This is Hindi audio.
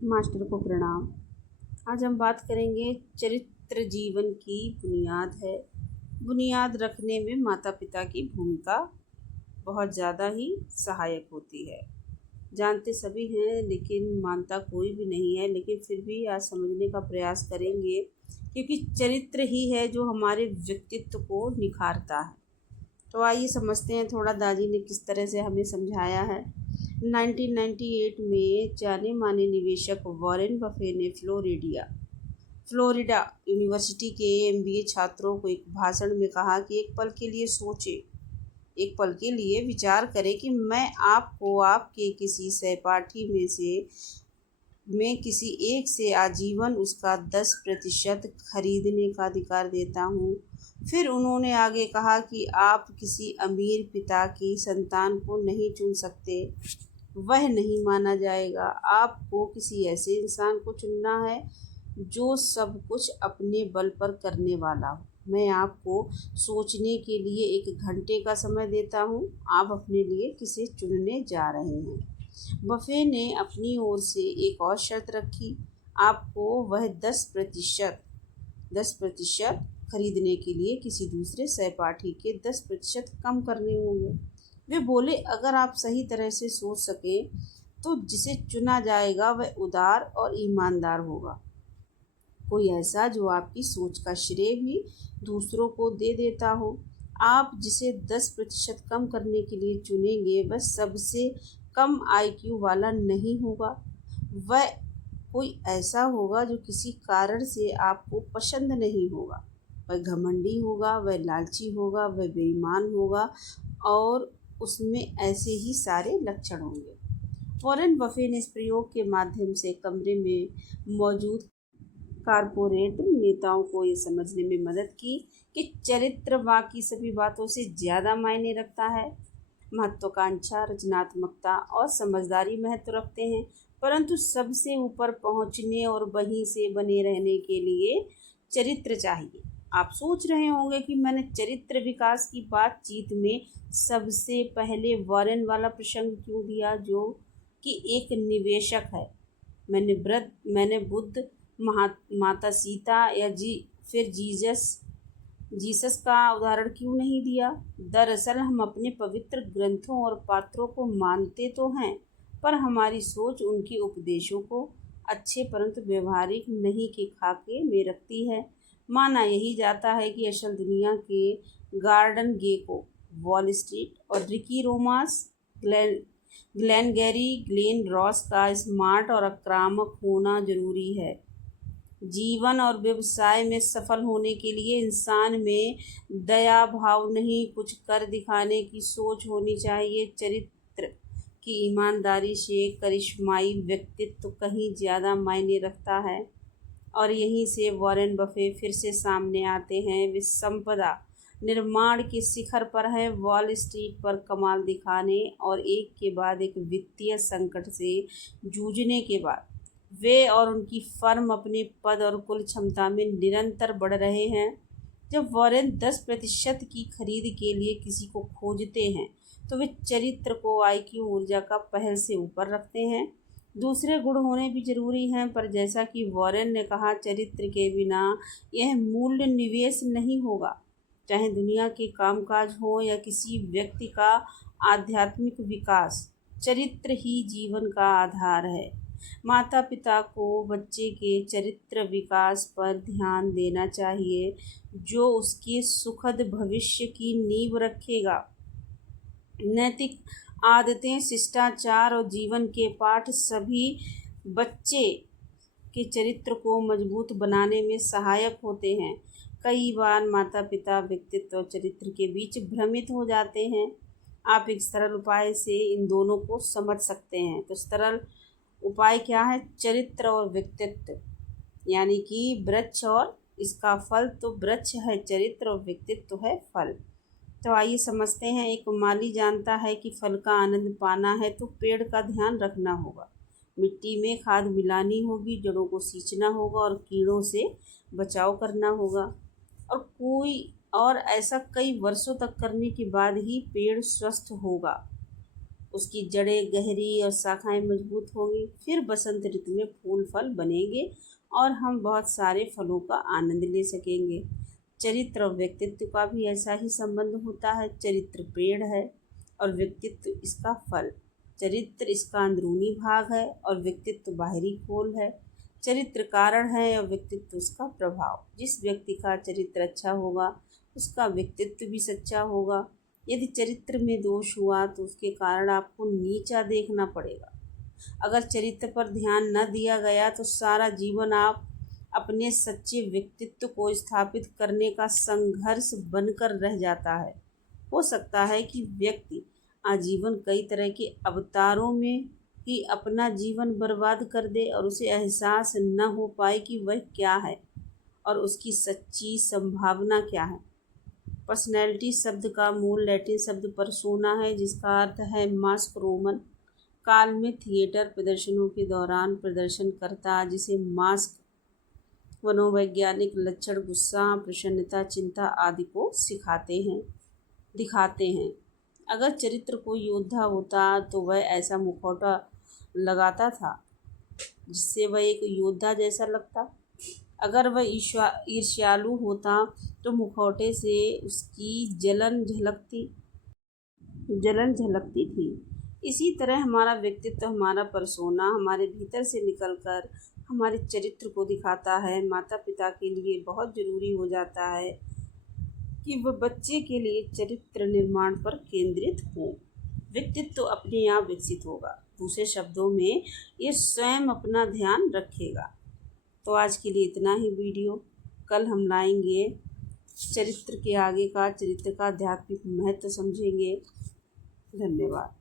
मास्टर को प्रणाम। आज हम बात करेंगे चरित्र जीवन की बुनियाद है। बुनियाद रखने में माता पिता की भूमिका बहुत ज़्यादा ही सहायक होती है। जानते सभी हैं लेकिन मानता कोई भी नहीं है, लेकिन फिर भी आज समझने का प्रयास करेंगे, क्योंकि चरित्र ही है जो हमारे व्यक्तित्व को निखारता है। तो आइए समझते हैं थोड़ा दादी ने किस तरह से हमें समझाया है। 1998 में जाने माने निवेशक वॉरेन बफे ने फ्लोरिडा यूनिवर्सिटी के एमबीए छात्रों को एक भाषण में कहा कि एक पल के लिए सोचें, एक पल के लिए विचार करें कि मैं आपको आपके किसी सहपाठी में किसी एक से आजीवन उसका 10% खरीदने का अधिकार देता हूँ। फिर उन्होंने आगे कहा कि आप किसी अमीर पिता की संतान को नहीं चुन सकते, वह नहीं माना जाएगा। आपको किसी ऐसे इंसान को चुनना है जो सब कुछ अपने बल पर करने वाला हो। मैं आपको सोचने के लिए 1 घंटे का समय देता हूँ। आप अपने लिए किसे चुनने जा रहे हैं? बफे ने अपनी ओर से एक और शर्त रखी। आपको वह 10% खरीदने के लिए किसी दूसरे सहपाठी के 10% कम करने होंगे। वे बोले, अगर आप सही तरह से सोच सकें तो जिसे चुना जाएगा वह उदार और ईमानदार होगा, कोई ऐसा जो आपकी सोच का श्रेय भी दूसरों को दे देता हो। आप जिसे 10% कम करने के लिए चुनेंगे वह सबसे कम आईक्यू वाला नहीं होगा। वह कोई ऐसा होगा जो किसी कारण से आपको पसंद नहीं होगा। वह घमंडी होगा, वह लालची होगा, वह बेईमान होगा और उसमें ऐसे ही सारे लक्षण होंगे। वॉरेन बफे ने इस प्रयोग के माध्यम से कमरे में मौजूद कारपोरेट नेताओं को ये समझने में मदद की कि चरित्र बाकी सभी बातों से ज़्यादा मायने रखता है। महत्वाकांक्षा, रचनात्मकता और समझदारी महत्व रखते हैं, परंतु सबसे ऊपर पहुंचने और वहीं से बने रहने के लिए चरित्र चाहिए। आप सोच रहे होंगे कि मैंने चरित्र विकास की बातचीत में सबसे पहले वॉरेन वाला प्रसंग क्यों दिया, जो कि एक निवेशक है। मैंने बुद्ध, माता सीता या फिर जीसस का उदाहरण क्यों नहीं दिया? दरअसल हम अपने पवित्र ग्रंथों और पात्रों को मानते तो हैं, पर हमारी सोच उनके उपदेशों को अच्छे परंतु व्यवहारिक नहीं के खाके में रखती है। माना यही जाता है कि असल दुनिया के गॉर्डन गेको, वॉल स्ट्रीट और रिकी रोमास, ग्लेन रॉस का स्मार्ट और आक्रामक होना जरूरी है। जीवन और व्यवसाय में सफल होने के लिए इंसान में दया भाव नहीं, कुछ कर दिखाने की सोच होनी चाहिए। चरित्र की ईमानदारी से करिश्माई व्यक्तित्व कहीं ज़्यादा मायने रखता है। और यहीं से वॉरेन बफे फिर से सामने आते हैं। वे संपदा निर्माण के शिखर पर हैं, वॉल स्ट्रीट पर कमाल दिखाने और एक के बाद एक वित्तीय संकट से जूझने के बाद वे और उनकी फर्म अपने पद और कुल क्षमता में निरंतर बढ़ रहे हैं। जब वॉरेन 10% की खरीद के लिए किसी को खोजते हैं तो वे चरित्र को आईक्यू ऊर्जा का पहल से ऊपर रखते हैं। दूसरे गुण होने भी जरूरी हैं, पर जैसा कि वॉरेन ने कहा, चरित्र के बिना यह मूल्य निवेश नहीं होगा। चाहे दुनिया के कामकाज हो या किसी व्यक्ति का आध्यात्मिक विकास, चरित्र ही जीवन का आधार है। माता पिता को बच्चे के चरित्र विकास पर ध्यान देना चाहिए, जो उसके सुखद भविष्य की नींव रखेगा। नैतिक आदतें, शिष्टाचार और जीवन के पाठ सभी बच्चे के चरित्र को मजबूत बनाने में सहायक होते हैं। कई बार माता पिता व्यक्तित्व और चरित्र के बीच भ्रमित हो जाते हैं। आप एक सरल उपाय से इन दोनों को समझ सकते हैं। तो सरल उपाय क्या है? चरित्र और व्यक्तित्व, यानी कि वृक्ष और इसका फल। तो वृक्ष है चरित्र और व्यक्तित्व है फल। तो आइए समझते हैं। एक माली जानता है कि फल का आनंद पाना है तो पेड़ का ध्यान रखना होगा, मिट्टी में खाद मिलानी होगी, जड़ों को सींचना होगा और कीड़ों से बचाव करना होगा। और ऐसा कई वर्षों तक करने के बाद ही पेड़ स्वस्थ होगा। उसकी जड़ें गहरी और शाखाएं मजबूत होंगी। फिर बसंत ऋतु में फूल फल बनेंगे और हम बहुत सारे फलों का आनंद ले सकेंगे। चरित्र और व्यक्तित्व का भी ऐसा ही संबंध होता है। चरित्र पेड़ है और व्यक्तित्व इसका फल। चरित्र इसका अंदरूनी भाग है और व्यक्तित्व बाहरी खोल है। चरित्र कारण है और व्यक्तित्व उसका प्रभाव। जिस व्यक्ति का चरित्र अच्छा होगा उसका व्यक्तित्व भी सच्चा होगा। यदि चरित्र में दोष हुआ तो उसके कारण आपको नीचा देखना पड़ेगा। अगर चरित्र पर ध्यान न दिया गया तो सारा जीवन आप अपने सच्चे व्यक्तित्व को स्थापित करने का संघर्ष बनकर रह जाता है। हो सकता है कि व्यक्ति आजीवन कई तरह के अवतारों में ही अपना जीवन बर्बाद कर दे और उसे एहसास न हो पाए कि वह क्या है और उसकी सच्ची संभावना क्या है। पर्सनैलिटी शब्द का मूल लैटिन शब्द परसोना है, जिसका अर्थ है मास्क। रोमन काल में थिएटर प्रदर्शनों के दौरान प्रदर्शनकर्ता जिसे मास्क मनोवैज्ञानिक लक्षण गुस्सा, प्रसन्नता, चिंता आदि को दिखाते हैं। अगर चरित्र कोई योद्धा होता तो वह ऐसा मुखौटा लगाता था जिससे वह एक योद्धा जैसा लगता। अगर वह ईर्ष्यालु होता तो मुखौटे से उसकी जलन झलकती थी। इसी तरह हमारा व्यक्तित्व, हमारा परसोना हमारे भीतर से निकलकर हमारे चरित्र को दिखाता है। माता पिता के लिए बहुत ज़रूरी हो जाता है कि वह बच्चे के लिए चरित्र निर्माण पर केंद्रित हो। व्यक्तित्व अपने आप विकसित होगा। दूसरे शब्दों में ये स्वयं अपना ध्यान रखेगा। तो आज के लिए इतना ही वीडियो। कल हम लाएंगे चरित्र के आगे का, चरित्र का आध्यात्मिक महत्व समझेंगे। धन्यवाद।